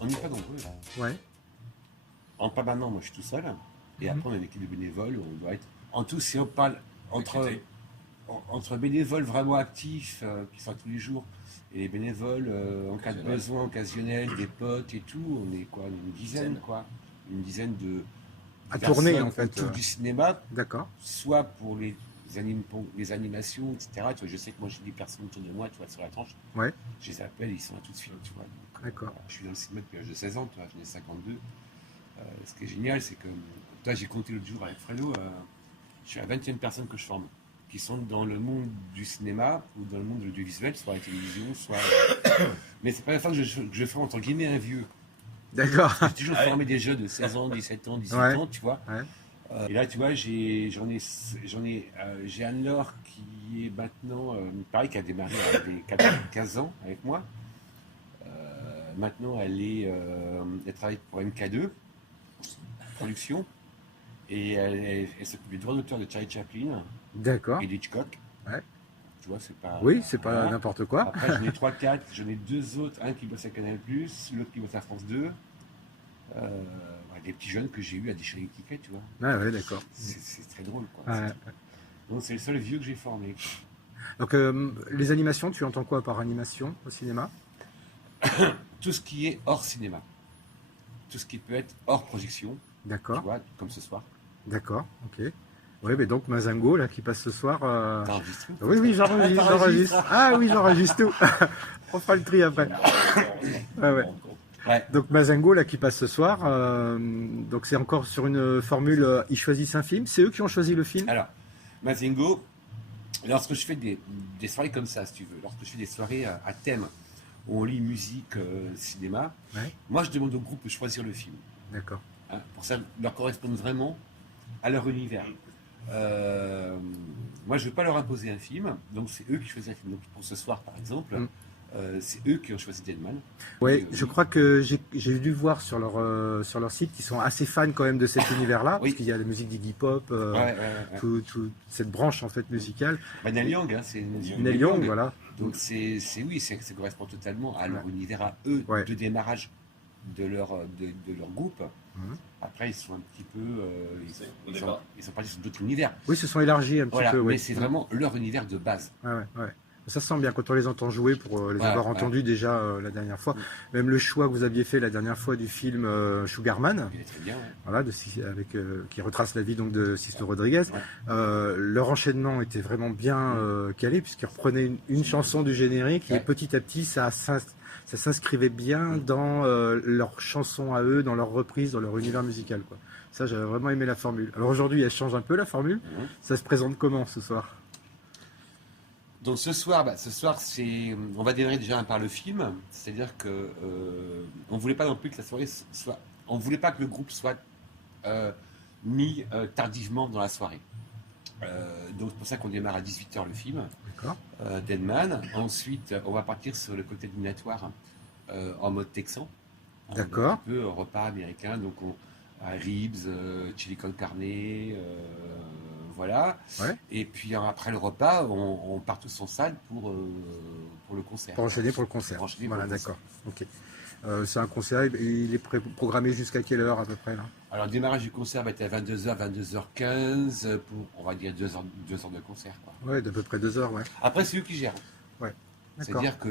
On n'est pas nombreux. Ouais. En permanent, moi je suis tout seul. Et après, on a une équipe de bénévoles. On doit être. En tout, si on parle entre, entre bénévoles vraiment actifs, qui font tous les jours, et les bénévoles en cas de besoin occasionnel, des potes et tout, on est quoi? Une dizaine, quoi. Une dizaine de À tourner, personnes en fait. autour du cinéma, D'accord. soit pour pour les animations, etc. Tu vois, je sais que moi j'ai des personnes autour de moi, tu vois, sur la tranche. Ouais. Je les appelle, ils sont là tout de suite, tu vois. Donc, D'accord. je suis dans le cinéma depuis l'âge de 16 ans, tu vois, j'en ai 52. Ce qui est génial, c'est que, toi, j'ai compté l'autre jour avec Fredo, je suis la 20e personne que je forme, qui sont dans le monde du cinéma ou dans le monde de l'audiovisuel, soit à la télévision, soit. Mais c'est pas la fois que je forme entre guillemets un vieux. D'accord. J'ai toujours formé des jeunes de 16 ans, 17 ans, 18 Ouais. ans, tu vois. Ouais. Et là, tu vois, j'ai Anne-Laure qui est maintenant, pareil, qui a démarré à 15 ans avec moi. Maintenant, elle travaille pour MK2, production, et elle s'occupe du droit d'auteur de Charlie Chaplin D'accord. et d'Hitchcock. Ouais. Tu vois, c'est pas. Oui, c'est pas Voilà. n'importe quoi. Après, j'en ai 3-4, j'en ai deux autres, un qui bosse à Canal, l'autre qui bosse à France 2. Des petits jeunes que j'ai eu à déchirer les tickets, tu vois. Ah ouais, d'accord. C'est très drôle, quoi. Ouais. Donc, c'est le seul vieux que j'ai formé. Donc, les animations, tu entends quoi par animation au cinéma? Tout ce qui est hors cinéma, tout ce qui peut être hors projection, tu D'accord. vois, comme ce soir. D'accord. Ok. Oui, mais donc Mazingo, là, qui passe ce soir. T'as enregistré? Oui, oui, j'enregistre, j'enregistre. Ah oui, j'enregistre tout. On fera le tri après. Ouais, ouais. Ouais. Donc Mazingo, là, qui passe ce soir. Donc c'est encore sur une formule. Ils choisissent un film. C'est eux qui ont choisi le film. Alors, Mazingo, lorsque je fais des soirées comme ça, si tu veux, lorsque je fais des soirées à thème, où on lit musique, cinéma, Ouais. moi je demande au groupe de choisir le film. D'accord. Hein, pour ça, leur correspondre vraiment à leur univers. Moi, je ne veux pas leur imposer un film, donc c'est eux qui choisissent un film. Donc pour ce soir, par exemple, c'est eux qui ont choisi Deadman. Ouais, je crois que j'ai dû voir sur leur site qu'ils sont assez fans quand même de cet univers-là, Oui. parce qu'il y a la musique d'Iggy Pop, Ouais. toute cette branche en fait musicale. Neil Young, hein, c'est Neil Young, voilà. Donc oui, ça correspond totalement à leur Ouais. univers, à eux, Ouais. de démarrage de leur groupe. Mhm. Après, ils sont un petit peu. Ils sont partis sur d'autres univers. Oui, se sont élargis un petit Voilà, peu. mais Oui. c'est vraiment leur univers de base. Ouais. Ça se sent bien quand on les entend jouer pour les avoir entendus déjà la dernière fois. Même le choix que vous aviez fait la dernière fois du film Sugarman, Il est très bien. Ouais. voilà, qui retrace la vie donc de Sisto Rodriguez. Ouais. Leur enchaînement était vraiment bien calé puisqu'ils reprenaient une chanson du générique et petit à petit ça s'inscrivait bien dans leur chanson à eux, dans leur reprise, dans leur univers musical, quoi. Ça, j'avais vraiment aimé la formule. Alors aujourd'hui, elle change un peu la formule. Ça se présente comment ce soir? Donc ce soir, on va démarrer déjà par le film, c'est-à-dire que on voulait pas non plus que la soirée soit, on voulait pas que le groupe soit mis tardivement dans la soirée. Donc c'est pour ça qu'on démarre à 18h le film, Deadman. Ensuite, on va partir sur le côté éliminatoire en mode texan, D'accord. un petit peu repas américain, donc ribs, chili con carne. Voilà. Ouais. Et puis après le repas, on part tous en salle pour le concert. Pour enchaîner pour le concert. Voilà, d'accord. Ok. C'est un concert, il est programmé jusqu'à quelle heure à peu près là? Alors le démarrage du concert va être à 22h, 22h15 pour, on va dire, 2 heures de concert, quoi. Ouais, d'à peu près 2 heures, ouais. Après, c'est eux qui gèrent. Ouais. C'est-à-dire que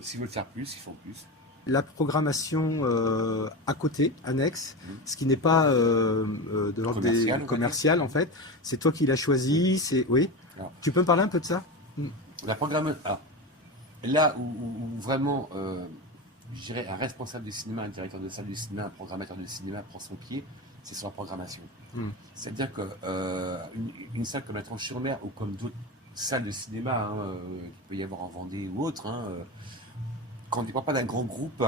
s'ils veulent faire plus, ils font plus. La programmation à côté, annexe, ce qui n'est pas de l'ordre des commercial en fait, c'est toi qui l'as choisi, oui. Alors, tu peux me parler un peu de ça? La programmation, là où vraiment, je dirais, un responsable du cinéma, un directeur de salle du cinéma, un programmateur du cinéma prend son pied, c'est sur la programmation. C'est-à-dire qu'une salle comme la Tranche-sur-Mer ou comme d'autres salles de cinéma qu'il peut y avoir en Vendée ou autre, quand on ne dépend pas d'un grand groupe,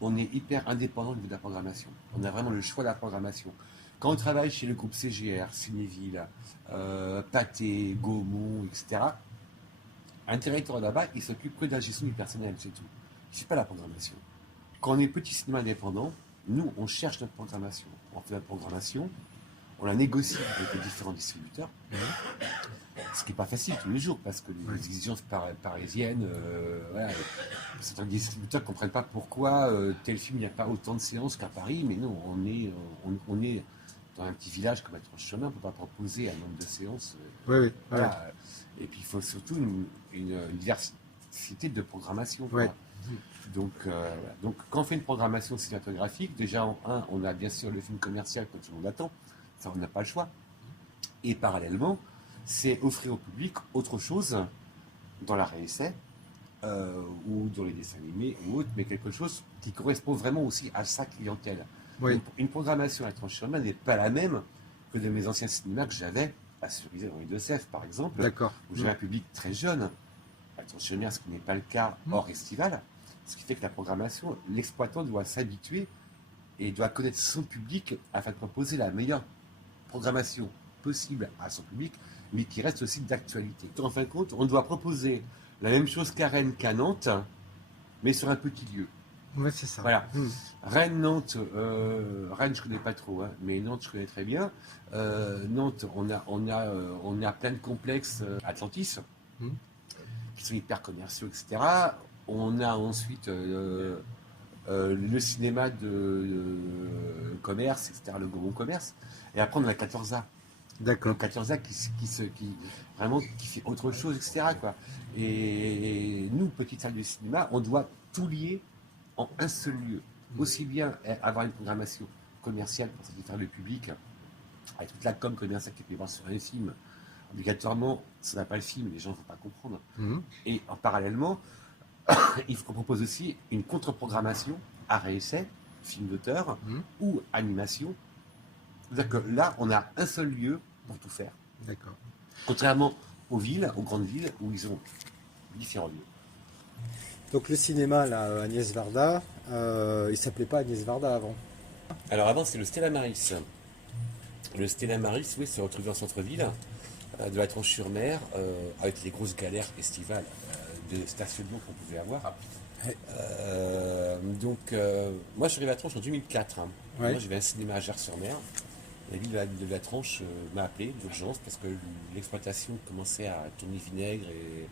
on est hyper indépendant au niveau de la programmation. On a vraiment le choix de la programmation. Quand on travaille chez le groupe CGR, Cinéville, Pathé, Gaumont, etc., un directeur là-bas, il s'occupe que de la gestion du personnel, c'est tout. Il ne fait pas la programmation. Quand on est petit cinéma indépendant, nous, on cherche notre programmation. On fait la programmation, on la négocie avec les différents distributeurs. Ce qui n'est pas facile tous les jours, parce que les exigences parisiennes, voilà, certains distributeurs ne comprennent pas pourquoi tel film, il n'y a pas autant de séances qu'à Paris, mais non, on est dans un petit village comme à Tranche-Chemin, on ne peut pas proposer un nombre de séances. Voilà. Et puis il faut surtout une diversité de programmation. Donc quand on fait une programmation cinématographique, déjà on a bien sûr le film commercial que tout le monde attend, ça on n'a pas le choix. Et parallèlement, c'est offrir au public autre chose dans la réessai ou dans les dessins animés ou autre, mais quelque chose qui correspond vraiment aussi à sa clientèle. Une programmation à Tranche-Chemin n'est pas la même que de mes anciens cinémas que j'avais à Cerisay dans les Deux-Sèvres, par exemple, où j'avais un public très jeune. À Tranche-Chemin, ce qui n'est pas le cas hors estival, ce qui fait que la programmation, l'exploitant doit s'habituer et doit connaître son public afin de proposer la meilleure programmation possible à son public, mais qui reste aussi d'actualité. En fin de compte, on doit proposer la même chose qu'à Rennes, qu'à Nantes, mais sur un petit lieu. Ouais, c'est ça. Voilà. Rennes, Nantes, Rennes, je connais pas trop, hein, mais Nantes, je connais très bien. Nantes, on a plein de complexes Atlantis, qui sont hyper commerciaux, etc. On a ensuite le cinéma de commerce, etc., le Gaumont Commerce. Et après, on a la 14A. D'accord. Le 14A qui fait autre chose, etc., quoi. Et nous, petite salle de cinéma, on doit tout lier en un seul lieu. Aussi bien avoir une programmation commerciale pour satisfaire le public, avec toute la com commerciale qu'il peut y avoir sur un film. Obligatoirement, ça n'a pas le film, les gens ne vont pas comprendre. Et en parallèlement, il faut qu'on propose aussi une contre-programmation à réessai, film d'auteur ou animation. C'est-à-dire que là, on a un seul lieu pour tout faire. D'accord. Contrairement aux villes, aux grandes villes, où ils ont différents lieux. Donc le cinéma, là, Agnès Varda, il s'appelait pas Agnès Varda avant. Alors avant, c'est le Stella Maris. Le Stella Maris, oui, c'est retrouvé en centre-ville, de la Tranche-sur-Mer, avec les grosses galères estivales de stationnement qu'on pouvait avoir. Moi, je suis arrivé à Tranche en 2004. Moi, j'avais un cinéma à Gers-sur-Mer. La ville de la Tranche m'a appelé d'urgence parce que l'exploitation commençait à tourner vinaigre et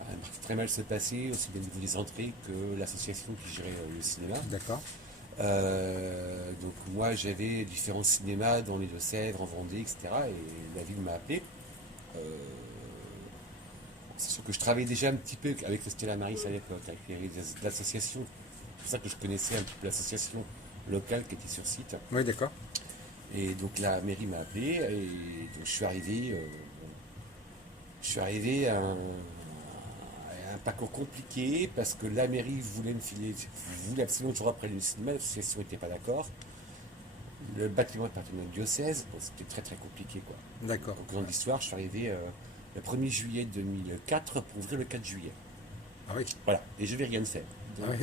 à très mal se passer, aussi bien au niveau des entrées que l'association qui gérait le cinéma. D'accord. Donc moi, j'avais différents cinémas dans les Deux-Sèvres, en Vendée, etc. Et la ville m'a appelé. C'est sûr que je travaillais déjà un petit peu avec le Stella Maris à l'époque, avec l'association. C'est pour ça que je connaissais un petit peu l'association locale qui était sur site. Oui, d'accord. Et donc la mairie m'a appelé et donc je suis arrivé à un parcours compliqué parce que la mairie voulait absolument que je reprenne le cinéma, l'association n'était pas d'accord. Le bâtiment appartenait au diocèse, bon, c'était très très compliqué, quoi. D'accord. Donc dans l'histoire, je suis arrivé le 1er juillet 2004 pour ouvrir le 4 juillet. Ah oui. Voilà, et je n'avais rien fait. Donc,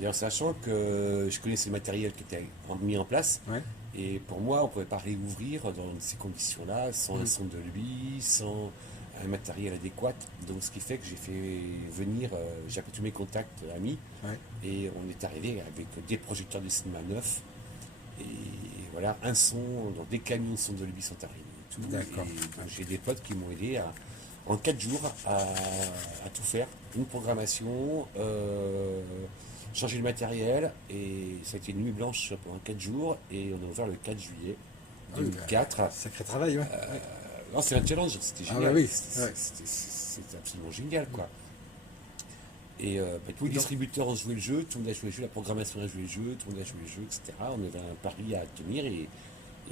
et en sachant que je connaissais le matériel qui était mis en place, et pour moi, on ne pouvait pas réouvrir dans ces conditions-là, sans un son de lui, sans un matériel adéquat. Donc ce qui fait que j'ai fait venir, j'ai appelé tous mes contacts amis, et on est arrivé avec des projecteurs de cinéma neufs, et voilà, un son, donc des camions de son de lui sont arrivés. D'accord. J'ai des potes qui m'ont aidé en 4 jours à tout faire, une programmation, changer le matériel, et ça a été une nuit blanche pendant 4 jours, et on a ouvert le 4 juillet 2004. Sacré travail, ouais. Non, c'est un challenge, c'était génial. Ah bah oui. C'était absolument génial, quoi. Et tous les distributeurs ont joué le jeu, tout le monde a joué le jeu, la programmation a joué le jeu, tout le monde a joué le jeu, etc. On avait un pari à tenir et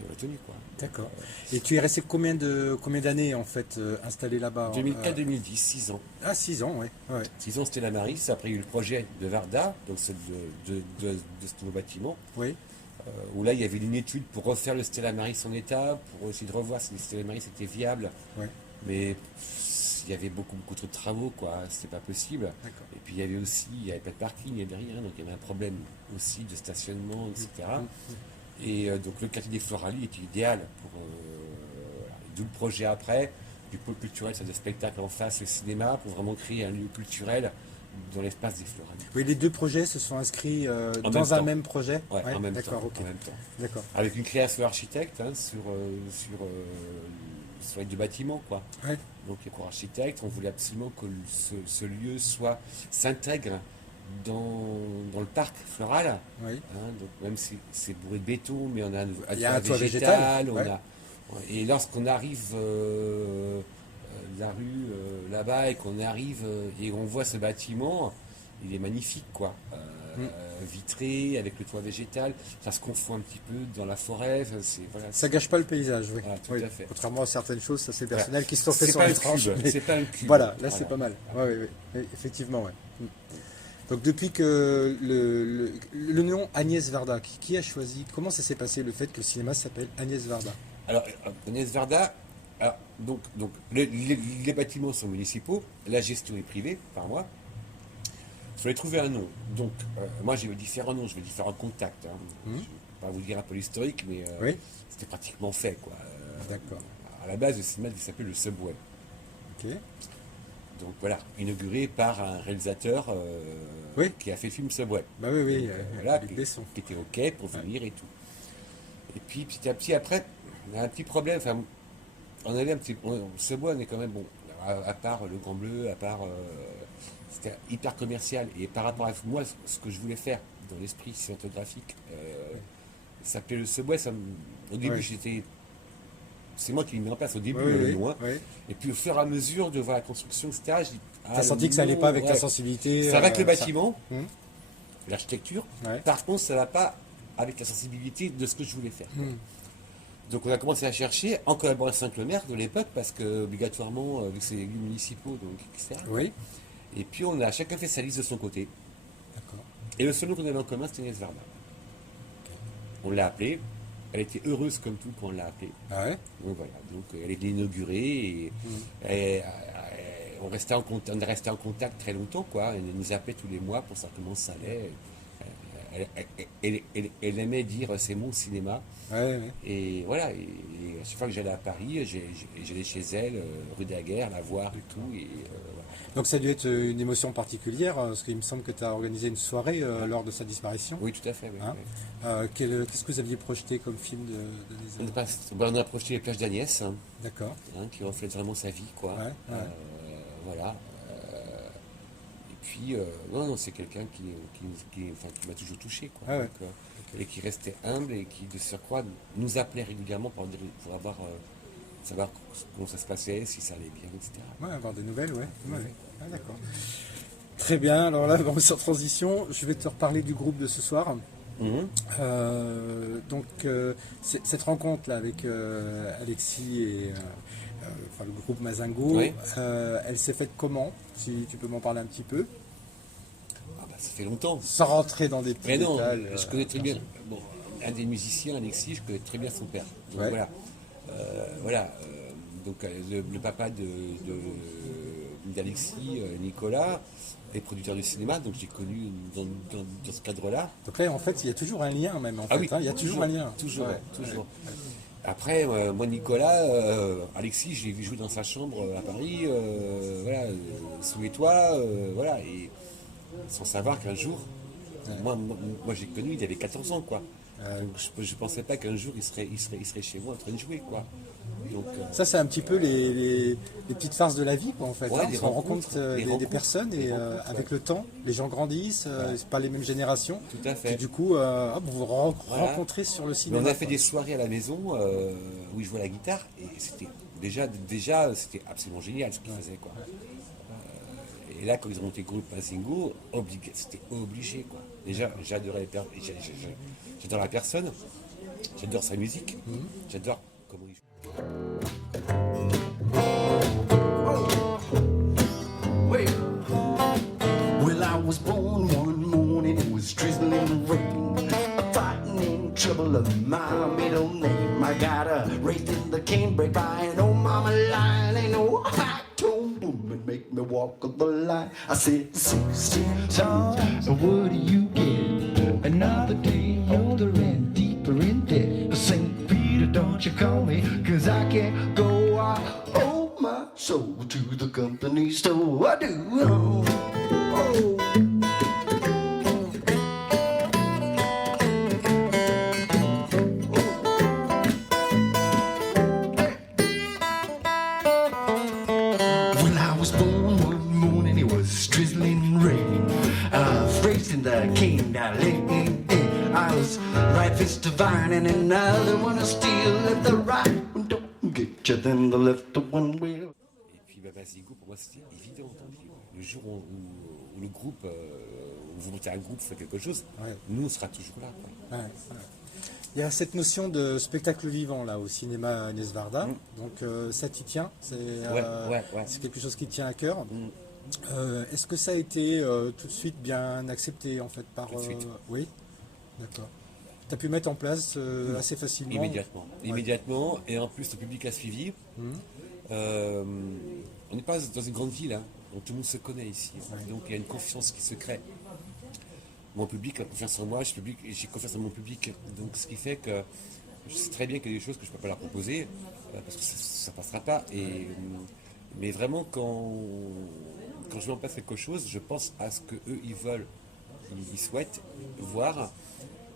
on l'a tenu, quoi. D'accord. Et tu es resté combien d'années en fait installé là-bas 2004-2010, 6 ans. Ah, 6 ans, oui. 6 ans, c'était la Maris. Après, il y a eu le projet de Varda, donc celle de ce nouveau bâtiment. Oui. Où là, il y avait une étude pour refaire le Stella Maris en état, pour essayer de revoir si le Stella Maris était viable. Mais il y avait beaucoup trop de travaux, quoi. C'était pas possible. Et puis, il y avait pas de parking, il n'y avait rien. Donc, il y avait un problème aussi de stationnement, etc. Et donc le quartier des Floralies était idéal pour d'où le projet après, du pôle culturel, ça de spectacle en face, le cinéma, pour vraiment créer un lieu culturel dans l'espace des Floralies. Oui, les deux projets se sont inscrits dans un même projet. Ouais, en même temps. D'accord. Avec une création architecte sur sur les deux bâtiments, quoi. Ouais. Donc les cours architectes, on voulait absolument que ce lieu s'intègre dans le parc floral. Oui. Donc même si c'est bourré de béton, mais on a Il y a un toit végétal, végétal. Ouais. et lorsqu'on arrive de la rue là-bas et qu'on arrive et on voit ce bâtiment, il est magnifique, quoi. Vitré avec le toit végétal, ça se confond un petit peu dans la forêt. Voilà, Ça gâche pas le paysage, oui. Voilà, tout Oui. à fait. Contrairement à certaines choses, ça c'est personnel, qui se sont fait C'est sur pas les un tranches. cube, mais c'est pas un cube. Voilà, là c'est pas mal. Ouais, oui, effectivement, ouais. Donc depuis que le nom Agnès Varda, qui a choisi, comment ça s'est passé le fait que le cinéma s'appelle Agnès Varda? Alors, Agnès Varda, donc les bâtiments sont municipaux, la gestion est privée par moi. Il fallait trouver un nom. Donc, moi j'ai eu différents noms, j'ai eu différents contacts. Je ne vais pas vous dire un peu l'historique, mais Oui. c'était pratiquement fait, quoi. D'accord. À la base, le cinéma devait s'appeler le Subway. Ok. Donc voilà, inauguré par un réalisateur Oui. qui a fait le film Subway. Bah oui, Donc, voilà, Luc Besson. qui était OK pour venir et tout. Et puis petit à petit, après, on a un petit problème. Enfin, on avait un petit. Subway, on est quand même bon. À part le Grand Bleu, à part. C'était hyper commercial. Et par rapport à moi, ce que je voulais faire dans l'esprit cinématographique, s'appelait le Subway. Au début, Oui. c'est moi qui l'ai mis en place au début, Oui, le oui, nom, hein. oui. Et puis au fur et à mesure de voir la construction, etc., je dis, T'as senti que ça allait pas avec ta ouais. sensibilité. Ça va avec le ça- bâtiment, Hum, l'architecture. ouais. Par contre, ça va pas avec la sensibilité de ce que je voulais faire. Hum. Donc on a commencé à chercher, en collaboration avec le maire de l'époque, parce que obligatoirement, vu que c'est les lieux municipaux, donc etc. Oui. Et puis on a chacun fait sa liste de son côté. D'accord. Et le seul nom qu'on avait en commun, c'était Agnès Varda. On l'a appelée. Elle était heureuse comme tout quand on l'a appelée. Ah ouais. Donc voilà, donc elle est inaugurée et on est resté en contact très longtemps, quoi. Elle nous appelait tous les mois pour savoir comment ça allait. Elle aimait dire c'est mon cinéma. Ouais, ouais. Et voilà, et à chaque fois que j'allais à Paris, j'allais chez elle, rue Daguerre, la voir et tout. Et voilà. Donc ça a dû être une émotion particulière, parce qu'il me semble que tu as organisé une soirée lors de sa disparition. Oui, tout à fait. Oui, Hein oui. Qu'est-ce que vous aviez projeté comme film d'Agnès Varda? On a projeté les plages d'Agnès, D'accord. qui reflètent vraiment sa vie, quoi. Ouais, ouais. Voilà. Et puis, non, c'est quelqu'un qui m'a toujours touché, quoi. Ah ouais. Donc, et qui restait humble et qui, de surcroît, nous appelait régulièrement pour savoir comment ça se passait, si ça allait bien, etc. Ouais, avoir des nouvelles, ouais. Ouais. Ah, d'accord. Très bien, alors là, bon, sans transition, je vais te reparler du groupe de ce soir. Mhm. Cette rencontre là avec Alexis et enfin, le groupe Mazingo, Oui. elle s'est faite comment? Si tu peux m'en parler un petit peu, Ah bah, ça fait longtemps. sans rentrer dans des petits Mais non, détails. je connais très bien. Bon, un des musiciens, Alexis, je connais très bien son père. Donc Ouais. voilà. Donc le papa d'Alexis, Nicolas, est producteur de cinéma, donc j'ai connu dans ce cadre-là. Donc là, en fait, il y a toujours un lien, même. En Ah fait, oui, hein, il y a toujours un lien. Toujours, Ouais. toujours. Après, moi, Nicolas, Alexis, je l'ai vu jouer dans sa chambre à Paris, voilà, sous les toits, voilà, et sans savoir qu'un jour, moi j'ai connu, il avait 14 ans, quoi. Donc, je pensais pas qu'un jour il serait chez moi en train de jouer, quoi. Donc, Ça, c'est un petit peu les petites farces de la vie, quoi, en fait. Ouais, Hein, des parce qu'on rencontres, rencontre des des rencontres, personnes et des rencontres, avec ouais. le temps, les gens grandissent, c'est pas les mêmes générations. tout à fait. Et du coup, vous vous Voilà. rencontrez sur le Mais cinéma. on a fait quoi. des soirées à la maison où il jouait la guitare et c'était déjà c'était absolument génial ce qu'il faisait, quoi. Et là, quand ils ont monté le groupe Mazingo, c'était obligé, quoi. Déjà, j'adore la personne, j'adore sa musique, j'adore comment il joue. Well, I was born one morning, it was drizzling rain. Fighting in trouble of my middle name. I got raised in the canebrake by an old mama lion. Ain't no high-tone woman make me walk the line. I said, 16 times, what do you get? Another day older and deeper in debt. St. Peter, don't you call me, 'cause I can't go. I owe my soul to the company store. I do. Oh. Hey, hey, hey. I was right fist divine and another one of steel. If the right one don't get you, then the left one will. Et puis Mazingo, pour moi, c'était évident. Le jour où le groupe, où vous montez un groupe, fait quelque chose, Ouais. nous, on sera toujours là. Quoi. Ouais, ouais. Il y a cette notion de spectacle vivant là au cinéma Nesvarda, donc ça t'y tient, Ouais. c'est quelque chose qui te tient à cœur. Mm. Est-ce que ça a été tout de suite bien accepté en fait par... Tout de suite. Oui, d'accord. Tu as pu mettre en place assez facilement. Immédiatement, et en plus, le public a suivi. On n'est pas dans une grande ville, hein, donc tout le monde se connaît ici. Ouais. Donc il y a une confiance qui se crée. Mon public a confiance en moi, j'ai confiance en mon public. Donc ce qui fait que je sais très bien qu'il y a des choses que je ne peux pas leur proposer, parce que ça ne passera pas. Mais vraiment, quand je mets en place quelque chose, je pense à ce qu'eux, ils veulent, ils souhaitent voir.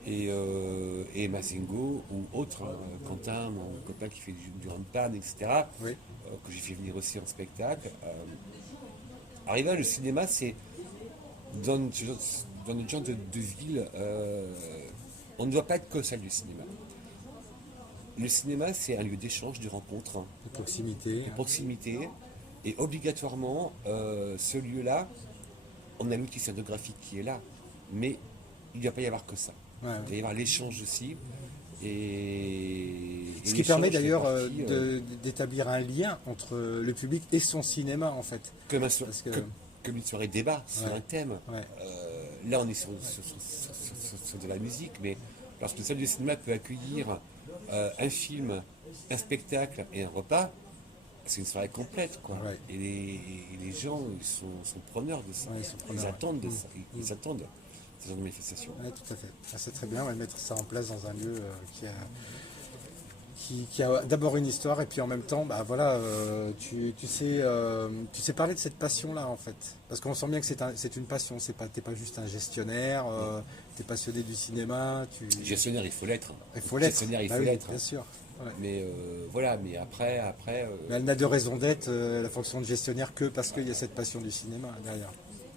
Et Mazingo ou autre, Quentin, mon copain qui fait du handpan, etc., Oui. que j'ai fait venir aussi en spectacle. Arriver à le cinéma, c'est dans notre genre de ville, on ne doit pas être que salle du cinéma. Le cinéma, c'est un lieu d'échange, de rencontre, De proximité. de proximité, et obligatoirement, ce lieu-là, on a l'outil scénographique qui est là, mais il ne doit pas y avoir que ça. Ouais, ouais. Il doit y avoir l'échange aussi. Et Ce qui permet l'échange fait d'ailleurs partie, d'établir un lien entre le public et son cinéma en fait. comme une soirée débat sur Ouais. un thème. Ouais. Là, on est sur de la musique, mais lorsque une salle de cinéma peut accueillir un film, un spectacle et un repas, c'est une soirée complète, quoi. Ouais. Et les gens, ils sont preneurs de ça. Ouais, ils sont preneurs, Ils attendent de ouais. ça. Ils attendent ce genre de manifestation. Ouais, tout à fait. Ah, c'est très bien, mettre ça en place dans un lieu qui a d'abord une histoire et puis en même temps, bah voilà, tu sais parler de cette passion-là en fait, parce qu'on sent bien que c'est une passion. T'es pas juste un gestionnaire, t'es passionné du cinéma. Gestionnaire, il faut l'être. Il faut l'être. Gestionnaire, il Bah faut oui, l'être. bien sûr. Ouais. Mais voilà, mais après. Mais elle n'a de raison d'être la fonction de gestionnaire que parce qu'il y a cette passion du cinéma derrière.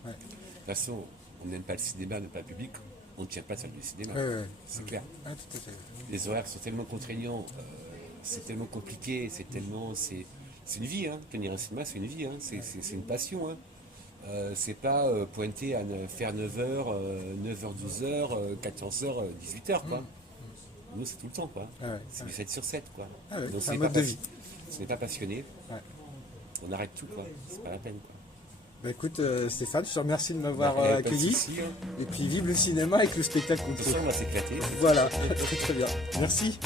Ouais. De toute façon, on n'aime pas le cinéma, on n'aime pas le public, on ne tient pas salle du cinéma. Ouais. C'est clair. Ouais, tout à fait. Les horaires sont tellement contraignants, c'est tellement compliqué, c'est une vie, hein. Tenir un cinéma, c'est une vie, hein. C'est une passion. Hein. C'est pas pointer à faire 9h, 9h, 12h, 14h, 18h, quoi. Nous, c'est tout le temps, quoi. Ah ouais, C'est ouais. du 7 sur 7, quoi. Ah ouais, Donc, c'est un si mode de vie. Si on n'est pas passionné, Ouais. on arrête tout, quoi. C'est pas la peine, quoi. Bah écoute Stéphane, je te remercie de m'avoir Bah, y a pas de accueilli. souci, hein. Et puis vive le cinéma avec le spectacle qu'on De toute façon, on va s'éclater. Voilà, très très bien. Merci.